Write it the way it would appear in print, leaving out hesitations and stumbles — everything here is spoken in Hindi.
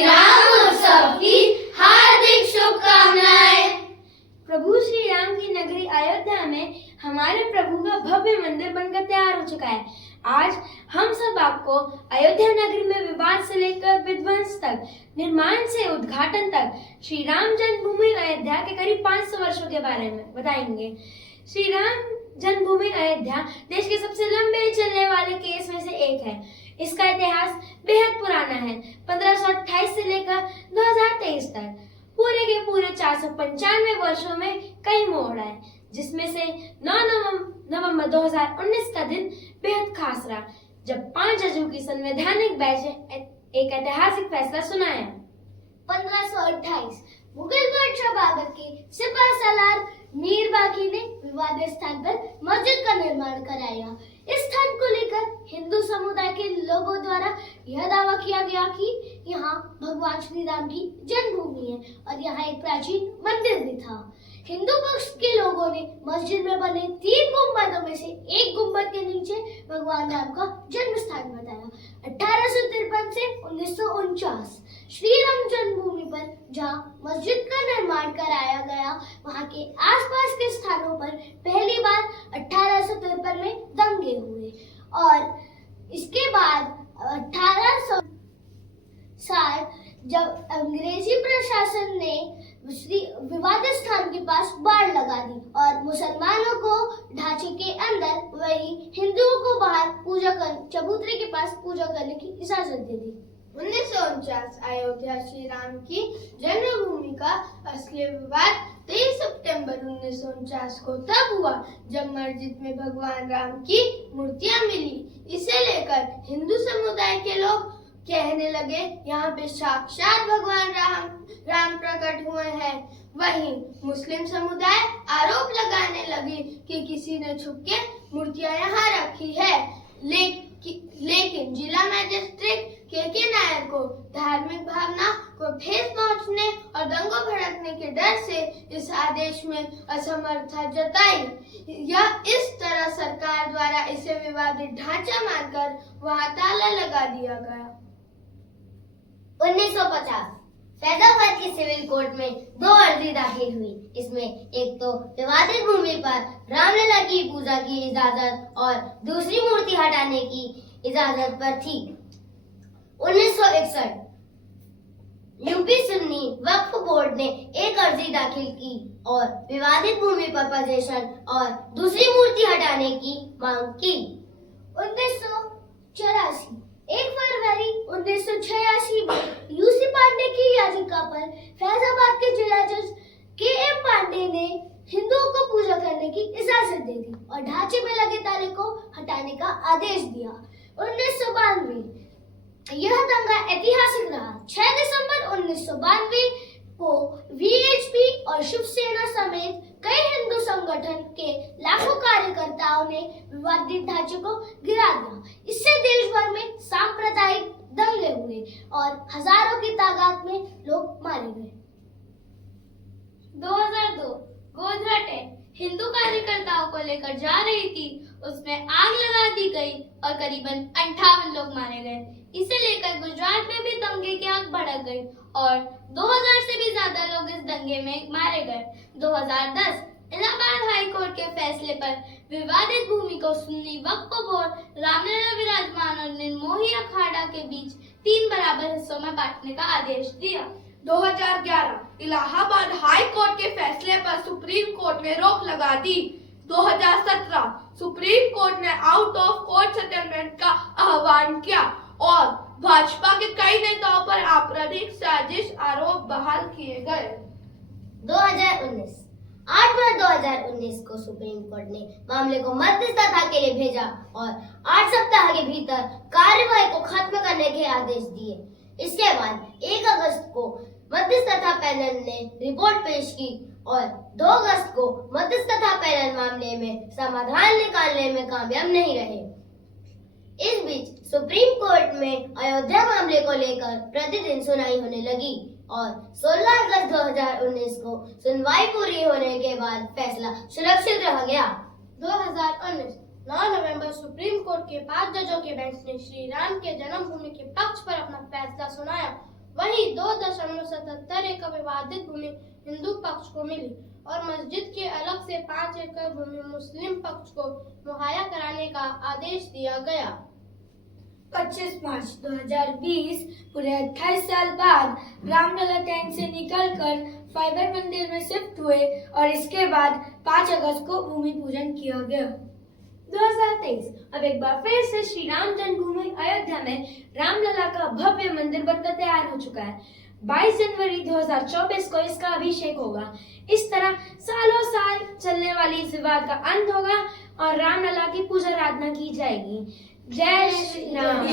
श्री राम उत्सव की हार्दिक शुभकामनाएं। प्रभु श्री राम की नगरी अयोध्या में हमारे प्रभु का भव्य मंदिर बनकर तैयार हो चुका है। आज हम सब आपको अयोध्या नगरी में विवाद से लेकर विध्वंस तक, निर्माण से उद्घाटन तक श्री राम जन्मभूमि अयोध्या के करीब 500 वर्षों के बारे में बताएंगे। श्री राम जन्मभूमि अयोध्या देश के सबसे लंबे चलने वाले केस में से एक है। इसका इतिहास बेहद पुराना है। 1528 से लेकर 2023 तक पूरे के पूरे 495 वर्षों में कई मोड़ आए, जिसमें से 9 नवंबर 2019 का दिन बेहद खास रहा, जब 5 जजों की संवैधानिक बेंच ने एक ऐतिहासिक फैसला सुनाया। 1528 मुगल बादशाह बाबर के सिपह सलार मीर बाकी ने विवादित स्थान पर मस्जिद का निर्माण कराया। इस स्थान को लेकर हिंदू समुदाय के लोगों द्वारा यह दावा किया गया कि यहाँ भगवान श्री राम की जन्मभूमि है और यहाँ एक प्राचीन मंदिर भी था। हिंदू पक्ष के लोगों ने मस्जिद में बने 3 गुंबदों में से एक गुंबद के नीचे भगवान राम का जन्म स्थान बताया। 1853 से 1949 श्री राम जन्मभूमि पर जहाँ मस्जिद का निर्माण कराया गया, वहाँ के आसपास के स्थानों पर पहली बार 1853 में दंगे हुए और इसके बाद 1800 साल जब अंग्रेजी प्रशासन ने विवादित स्थान के पास बाड़ लगा दी और मुसलमानों को ढांचे के अंदर वही हिंदुओं को बाहर चबूतरे के पास पूजा करने की इजाजत दे दी। 1949 अयोध्या श्री राम की जन्मभूमि का असली विवाद 23 सितंबर 1949 को तब हुआ जब मस्जिद में भगवान राम की मूर्तियां मिली। इसे लेकर हिंदू समुदाय के लोग कहने लगे यहाँ पे साक्षात भगवान राम प्रकट हुए हैं। वहीं मुस्लिम समुदाय आरोप लगाने लगी कि किसी ने छुपके मूर्तियां यहाँ रखी है। लेकिन जिला मजिस्ट्रेट के नायर को धार्मिक भावना को ठेस पहुंचने और दंगों भड़कने के डर से इस आदेश में असमर्थता जताई। यह इस तरह सरकार द्वारा इसे विवादित ढांचा मानकर वहां ताला लगा दिया गया। 1950 फैजाबाद की सिविल कोर्ट में 2 अर्जी दाखिल हुई। इसमें एक तो विवादित भूमि पर रामलला की पूजा की इजाजत और दूसरी मूर्ति हटाने की इजाजत पर थी। 1961 यूपी सुन्नी वक्फ बोर्ड ने एक अर्जी दाखिल की और विवादित भूमि पर पोजीशन और दूसरी मूर्ति हटाने की मांग की। 1984 1 फरवरी 1986 में यूसी पांडे की याचिका पर फैजाबाद के जिला जज के.एम. पांडे ने हिंदुओं को पूजा करने की इजाजत दे दी और ढांचे में लगे ताले को हटाने का आदेश दिया। 1992 यह दंगा ऐतिहासिक रहा। 6 दिसंबर 1992 को वीएचपी और शिवसेना समेत कई हिंदू संगठन के लाखों कार्यकर्ताओं ने विवादित ढांचे को गिरा दिया। इससे देश भर में सांप्रदायिक दंगे हुए और हजारों की तादाद में लोग मारे गए। 2002 गोधरा ट्रेन हिंदू कार्यकर्ताओं को लेकर जा रही थी, उसमें आग लगा दी गई और करीबन 58 लोग मारे गए। इसे लेकर गुजरात में भी दंगे की आग भड़क गई और 2000 से भी ज्यादा लोग इस दंगे में मारे गए। 2010 इलाहाबाद हाई कोर्ट के फैसले पर विवादित भूमि को सुन्नी वक्फ बोर्ड, रामलला विराजमान और निर्मोही अखाड़ा के बीच 3 बराबर हिस्सों में बांटने का आदेश दिया। 2011 इलाहाबाद हाई कोर्ट के फैसले पर सुप्रीम कोर्ट ने रोक लगा दी। 2017 सुप्रीम कोर्ट ने आउट ऑफ कोर्ट सेटलमेंट का आह्वान किया और भाजपा के कई नेताओं पर आपराधिक साजिश आरोप बहाल किए गए। 2019 8 मार्च 2019 को सुप्रीम कोर्ट ने मामले को मध्यस्थता के लिए भेजा और 8 सप्ताह के भीतर कार्यवाही को खत्म करने के आदेश दिए। इसके बाद 1 अगस्त को मध्यस्थता पैनल ने रिपोर्ट पेश की और 2 अगस्त को मध्यस्थता पैनल मामले में समाधान निकालने में कामयाब नहीं रहे। इस बीच सुप्रीम कोर्ट में अयोध्या मामले को लेकर प्रतिदिन सुनवाई होने लगी और 16 अगस्त 2019 को सुनवाई पूरी होने के बाद फैसला सुरक्षित रह गया। 2019 9 नवंबर सुप्रीम कोर्ट के 5 जजों के बेंच ने श्री राम के जन्मभूमि के पक्ष पर अपना फैसला सुनाया वहीं 2.77 एकड़ विवादित भूमि हिंदू पक्ष को मिली और मस्जिद के अलग से 5 एकड़ भूमि मुस्लिम पक्ष को मुहैया कराने का आदेश दिया गया। 25 मार्च 2020 पूरे 28 साल बाद रामलला टैंक से निकलकर फाइबर मंदिर में शिफ्ट हुए और इसके बाद 5 अगस्त को भूमि पूजन किया गया। 2023 अब एक बार फिर से श्री राम जन्मभूमि अयोध्या में रामलला का भव्य मंदिर बनकर तैयार हो चुका है। 22 जनवरी 2024 को इसका अभिषेक होगा। इस तरह सालों साल चलने वाली इस विवाद का अंत होगा और रामलला की पूजा आराधना की जाएगी। जय श्री राम।